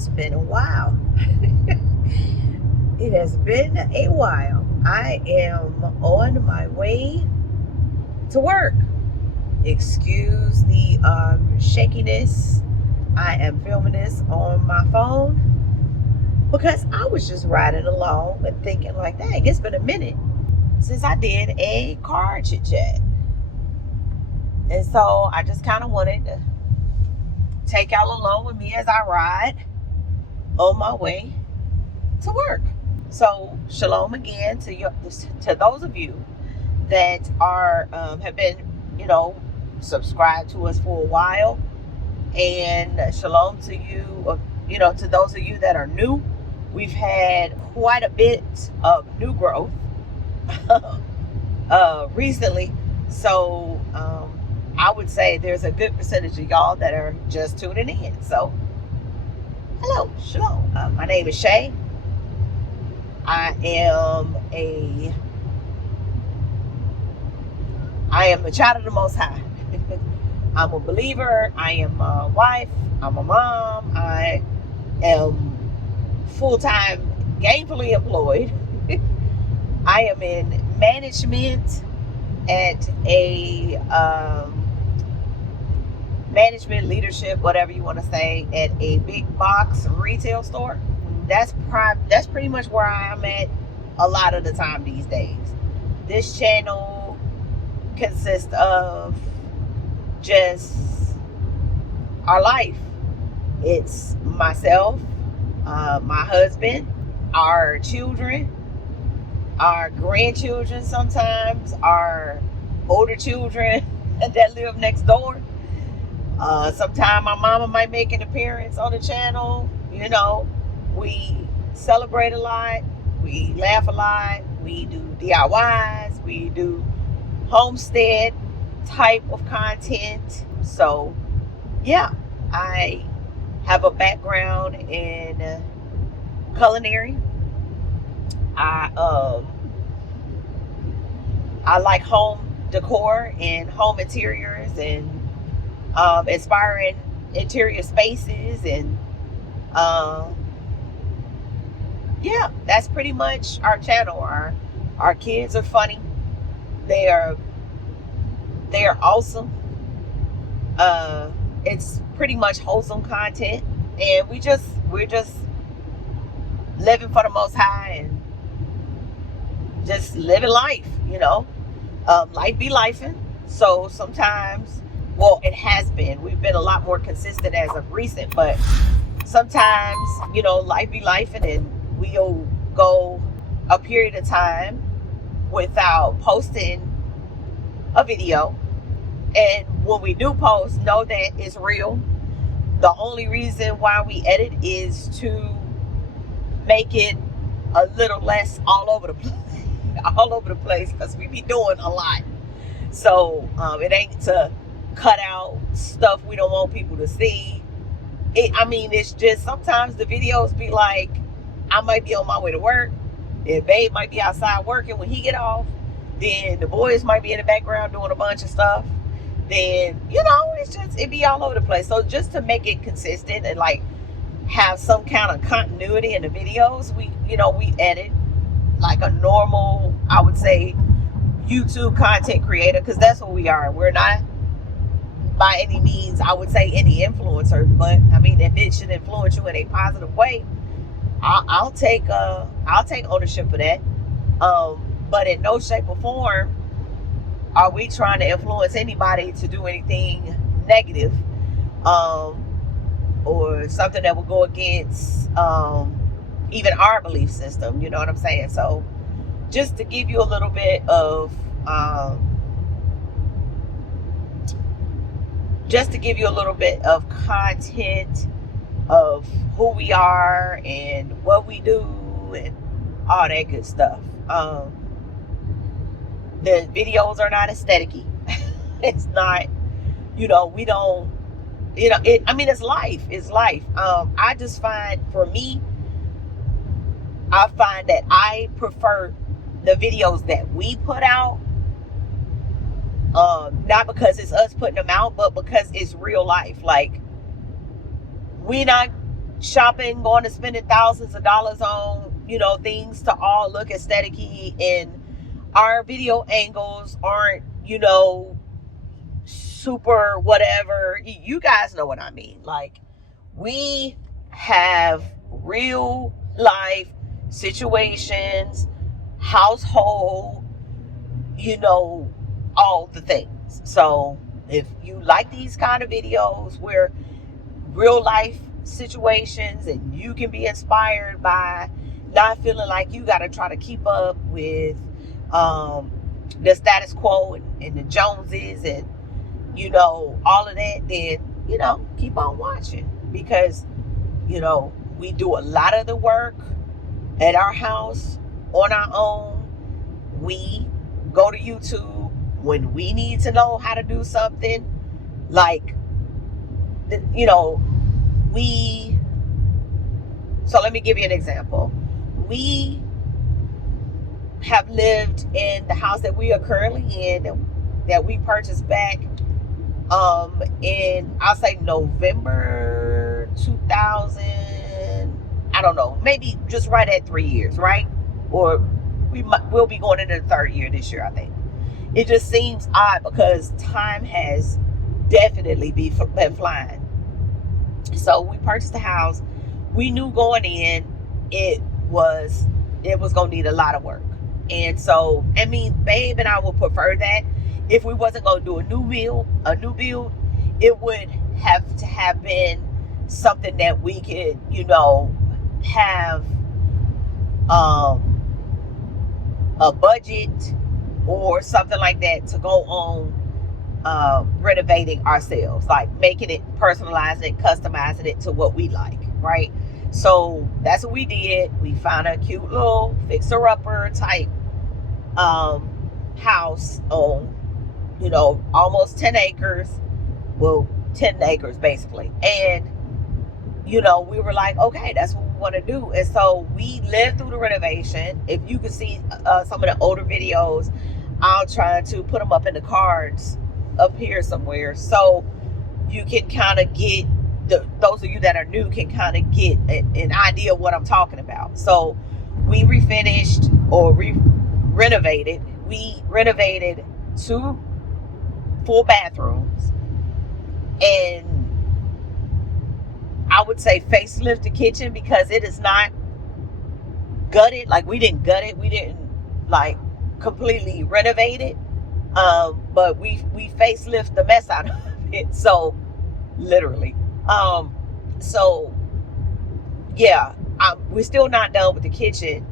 It's been a while. It has been a while. I am on my way to work. Excuse the shakiness. I am filming this on my phone because I was just riding along and thinking like, dang, it's been a minute since I did a car chit chat. And so I just kind of wanted to take y'all along with me as I ride on my way to work. So shalom again to those of you that are have been, subscribed to us for a while, and shalom to you, to those of you that are new. We've had quite a bit of new growth recently, so I would say there's a good percentage of y'all that are just tuning in. So hello, shalom. My name is Shay. I am a child of the Most High. I'm a believer. I am a wife. I'm a mom. I am full-time gainfully employed. I am in management at a management, leadership, whatever you want to say, at a big box retail store. That's pretty much where I am at a lot of the time these days. This channel consists of just our life. It's myself, my husband, our children, our grandchildren sometimes, our older children that live next door. Sometimes my mama might make an appearance on the channel. We celebrate a lot. We laugh a lot. We do DIYs. We do Homestead type of content. So yeah, I have a background in culinary. I like home decor and home interiors and inspiring interior spaces, and yeah, that's pretty much our channel. Our kids are funny. They are awesome. It's pretty much wholesome content, and we're just living for the Most High and just living life. Life be lifing. So sometimes, well, it has been. We've been a lot more consistent as of recent, but sometimes, life be lifing, and we'll go a period of time without posting a video. And when we do post, know that it's real. The only reason why we edit is to make it a little less all over the place, because we be doing a lot. So it ain't to cut out stuff we don't want people to see. It's just sometimes the videos be like, I might be on my way to work, and babe might be outside working when he get off, then the boys might be in the background doing a bunch of stuff. Then it be all over the place. So just to make it consistent and like have some kind of continuity in the videos, we edit like a normal, I would say, YouTube content creator, because that's what we are. We're not by any means, I would say, any influencer, but if it should influence you in a positive way, I'll take ownership of that. But in no shape or form are we trying to influence anybody to do anything negative, or something that will go against even our belief system. You know what I'm saying? So just to give you a little bit of content of who we are and what we do and all that good stuff. The videos are not aesthetic-y. It's not, we don't, it's life. It's life. I just find, for me, I find that I prefer the videos that we put out, not because it's us putting them out, but because it's real life. Like, we not shopping, going to spending thousands of dollars on, things to all look aesthetic-y, and our video angles aren't, super whatever. You guys know what I mean. Like, we have real life situations, household, all the things. So if you like these kind of videos where real life situations and you can be inspired by not feeling like you got to try to keep up with the status quo and the Joneses and all of that, then keep on watching, because we do a lot of the work at our house on our own. We go to YouTube when we need to know how to do something, like so let me give you an example. We have lived in the house that we are currently in, that we purchased back in, I'll say, November 2000, I don't know, maybe just right at 3 years, right? Or we'll be going into the third year this year, I think. It just seems odd because time has definitely been flying. So we purchased the house. We knew going in it was going to need a lot of work. And so, babe and I would prefer that. If we wasn't going to do a new build, it would have to have been something that we could, have a budget or something like that to go on renovating ourselves, like making it, personalizing it, customizing it to what we like, right? So that's what we did. We found a cute little fixer-upper type house on, almost 10 acres. Well, 10 acres basically. And, we were like, okay, that's what we want to do. And so we lived through the renovation. If you can see some of the older videos, I'll try to put them up in the cards up here somewhere, so you can kind of get, those of you that are new can kind of get an idea of what I'm talking about. So we refinished or renovated. We renovated 2 full bathrooms, and I would say facelift the kitchen, because it is not gutted. Like, we didn't gut it. We didn't like completely renovate it. But we facelift the mess out of it. So literally. So yeah, we're still not done with the kitchen.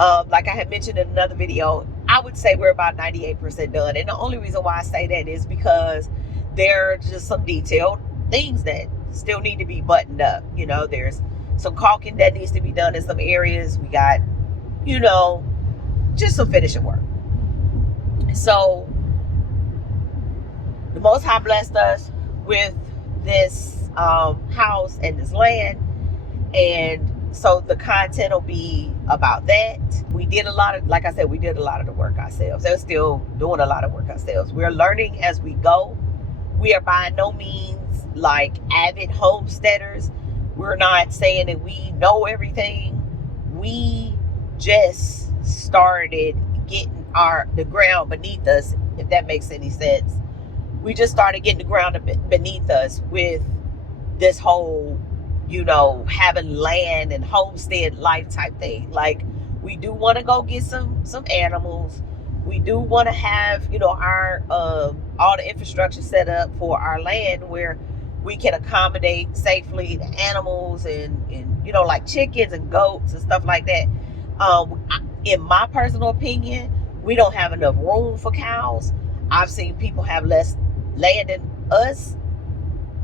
Like I had mentioned in another video, I would say we're about 98% done. And the only reason why I say that is because there are just some detailed things that still need to be buttoned up. There's some caulking that needs to be done in some areas. We got, just some finishing work. So the Most High blessed us with this house and this land, and so the content will be about that. We did a lot of, like I said, we did a lot of the work ourselves. They're still doing a lot of work ourselves. We're learning as we go. We are by no means like avid homesteaders. We're not saying that we know everything. We just started getting the ground beneath us, if that makes any sense. We just started getting the ground beneath us with this whole, having land and homestead life type thing. Like, we do want to go get some animals. We do want to have, our all the infrastructure set up for our land where we can accommodate safely the animals and like chickens and goats and stuff like that. In my personal opinion, we don't have enough room for cows. I've seen people have less land than us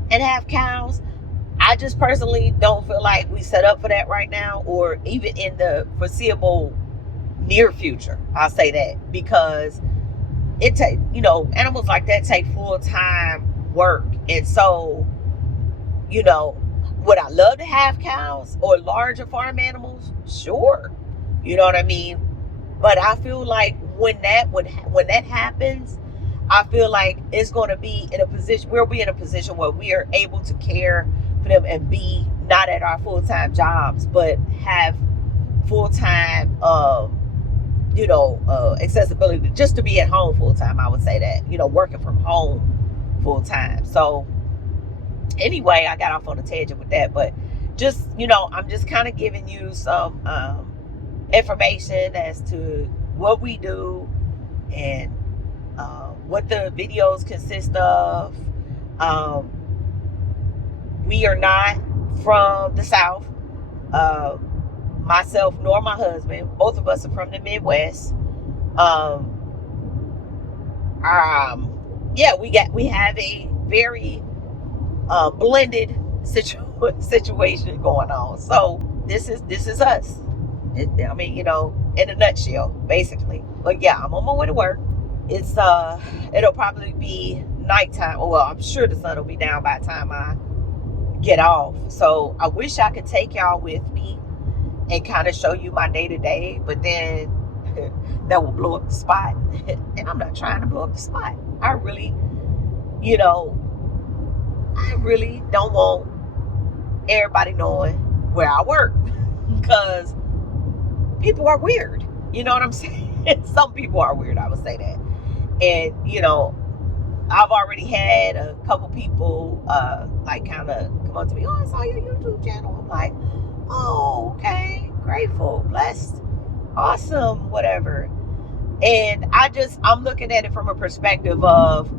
and have cows. I just personally don't feel like we set up for that right now, or even in the foreseeable near future. I'll say that, because it take, animals like that take full-time work. And so, would I love to have cows or larger farm animals? Sure. You know what I mean? But I feel like when that happens, I feel like it's going to be in a position where we are able to care for them and be not at our full-time jobs, but have full-time, accessibility just to be at home full-time. I would say that, working from home full-time. So anyway, I got off on a tangent with that, but just, I'm just kind of giving you some information as to what we do and what the videos consist of. We are not from the South. Myself nor my husband, both of us are from the Midwest. We have a very blended situation going on. So this is us. In a nutshell, basically. But yeah, I'm on my way to work. It's it'll probably be nighttime. Well, I'm sure the sun will be down by the time I get off. So I wish I could take y'all with me and kind of show you my day-to-day, but then that will blow up the spot. And I'm not trying to blow up the spot. I really don't want everybody knowing where I work, because people are weird. You know what I'm saying? Some people are weird, I would say that. And I've already had a couple people kind of come up to me, I saw your YouTube channel. I'm like, oh, okay, grateful, blessed, awesome, whatever. And I'm looking at it from a perspective of,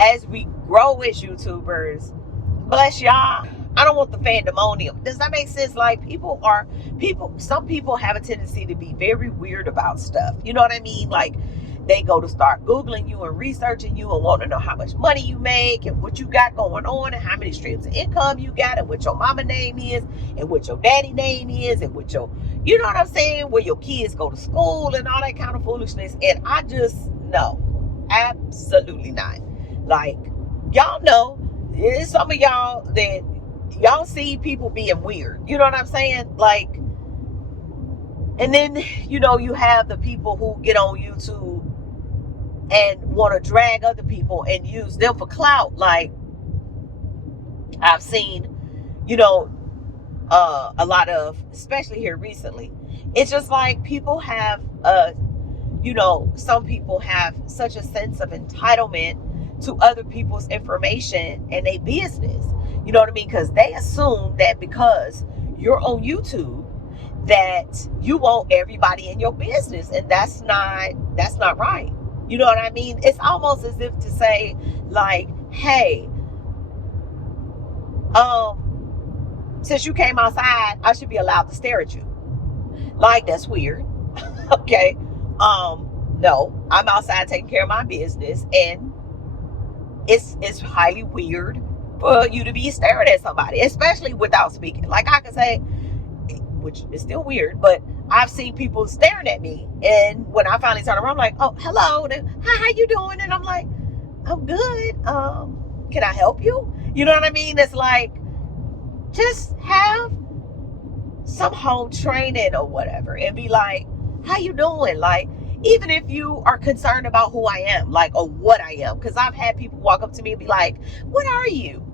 as we grow as YouTubers, bless y'all, I don't want the fandemonium. Does that make sense? Like, some people have a tendency to be very weird about stuff. You know what I mean? Like, they go to start Googling you and researching you and want to know how much money you make and what you got going on and how many streams of income you got and what your mama name is and what your daddy name is and what your, you know what I'm saying, where your kids go to school and all that kind of foolishness. And I just, no, absolutely not. Like, y'all know, there's some of y'all that y'all see people being weird. You know what I'm saying? Like, and then, you have the people who get on YouTube and want to drag other people and use them for clout. Like, I've seen, a lot of, especially here recently, it's just like people have, some people have such a sense of entitlement to other people's information and their business. You know what I mean? Because they assume that because you're on YouTube, that you want everybody in your business, and that's not right. You know what I mean? It's almost as if to say, like, hey, since you came outside, I should be allowed to stare at you. Like, that's weird. Okay. No, I'm outside taking care of my business, and it's highly weird for you to be staring at somebody, especially without speaking. Like, I can say, which is still weird, but I've seen people staring at me, and when I finally turn around, I'm like, oh, hello, and hi, how you doing? And I'm like, I'm good. Can I help you? You know what I mean? It's like, just have some home training or whatever, and be like, how you doing? Like, even if you are concerned about who I am, like, or what I am, because I've had people walk up to me and be like, what are you?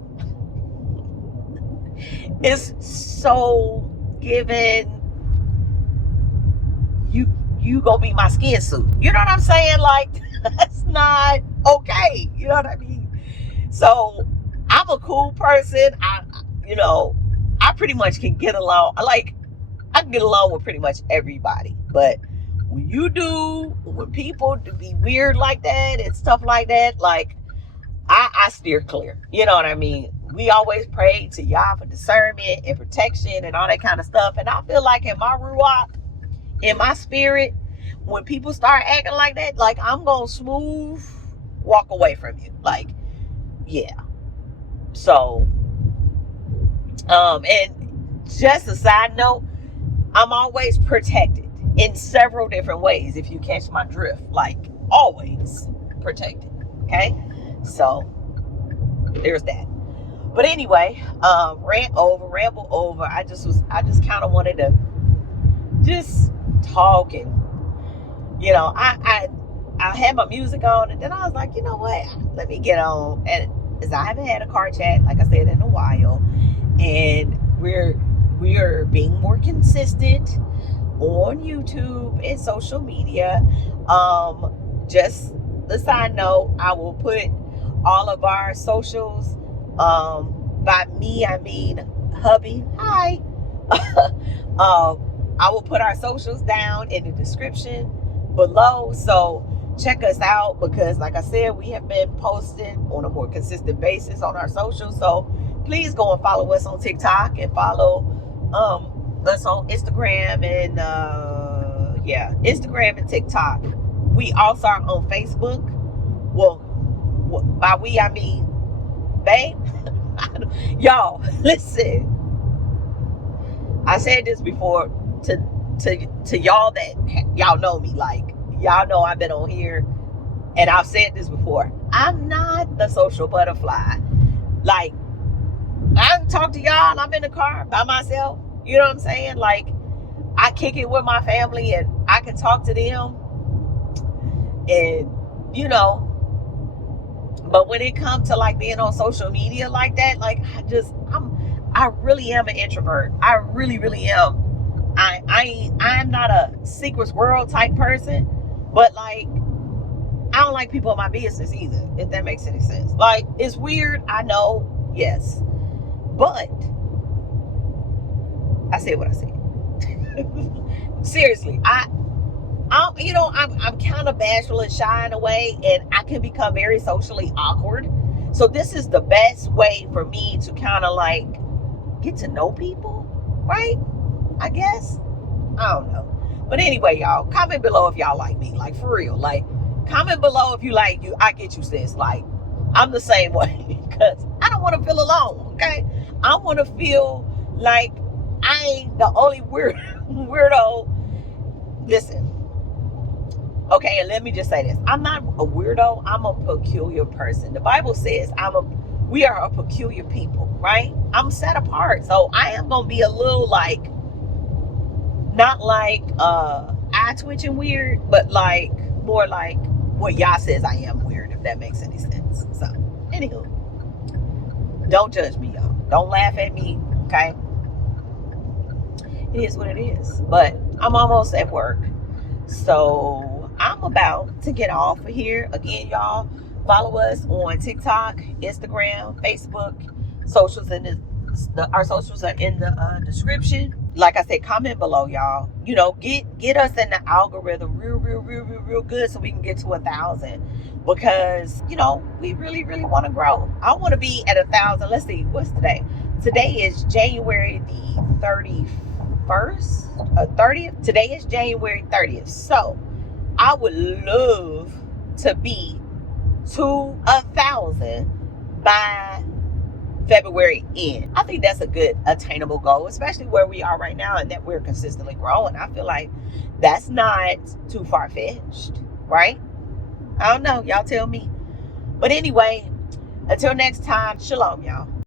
It's so given, you gonna be my skin suit. You know what I'm saying? Like, that's not okay. You know what I mean? So I'm a cool person. I pretty much can get along. Like, I can get along with pretty much everybody. But when people be weird like that and stuff like that, like, I steer clear. You know what I mean? We always pray to Yah for discernment and protection and all that kind of stuff. And I feel like in my ruach, in my spirit, when people start acting like that, like, I'm gonna smooth walk away from you. Like, yeah. So, and just a side note, I'm always protected in several different ways, if you catch my drift. Like, always protected. Okay? So, there's that. But anyway, ramble over. I just kind of wanted to just talk, and I had my music on, and then I was like, you know what? Let me get on. And as I haven't had a car chat, like I said, in a while, and we are being more consistent on YouTube and social media. Just the side note, I will put all of our socials, by me I mean hubby, hi. I will put our socials down in the description below, so check us out, because like I said, we have been posting on a more consistent basis on our socials. So please go and follow us on TikTok, and follow us on Instagram and Instagram and TikTok. We also are on Facebook. Well, by we I mean babe. Y'all, listen. I said this before to y'all that y'all know me. Like, y'all know I've been on here, and I've said this before. I'm not the social butterfly. Like, I can talk to y'all. I'm in the car by myself. You know what I'm saying? Like, I kick it with my family, and I can talk to them, and you know. But when it comes to like being on social media like that, like I really am an introvert. I really, really am. I'm not a secrets world type person, but like, I don't like people in my business either, if that makes any sense. Like, it's weird, I know, yes, but I said what I said. Seriously, I'm kind of bashful and shy in a way, and I can become very socially awkward. So this is the best way for me to kind of like get to know people, right? I guess. I don't know. But anyway, y'all, comment below if y'all like me. Like, for real. Like, comment below if you like you. I get you, sis. Like, I'm the same way, because I don't want to feel alone, okay? I want to feel like I ain't the only weirdo. Listen. Okay, and let me just say this. I'm not a weirdo. I'm a peculiar person. The Bible says we are a peculiar people, right? I'm set apart. So I am going to be a little like, not like eye twitching weird, but like more like what Yah says I am weird, if that makes any sense. So, anywho, don't judge me, y'all. Don't laugh at me, okay? It is what it is. But I'm almost at work. So I'm about to get off of here. Again, y'all, follow us on TikTok, Instagram, Facebook. Socials our socials are in the description. Like I said, comment below, y'all. You know, get us in the algorithm real good, so we can get to 1,000. Because, you know, we really, really want to grow. I want to be at 1,000. Let's see, what's today? Today is January the 31st. 30th. Today is January 30th. So I would love to be to 1,000 by February end. I think that's a good attainable goal, especially where we are right now, and that we're consistently growing. I feel like that's not too far-fetched, right? I don't know. Y'all tell me. But anyway, until next time, shalom, y'all.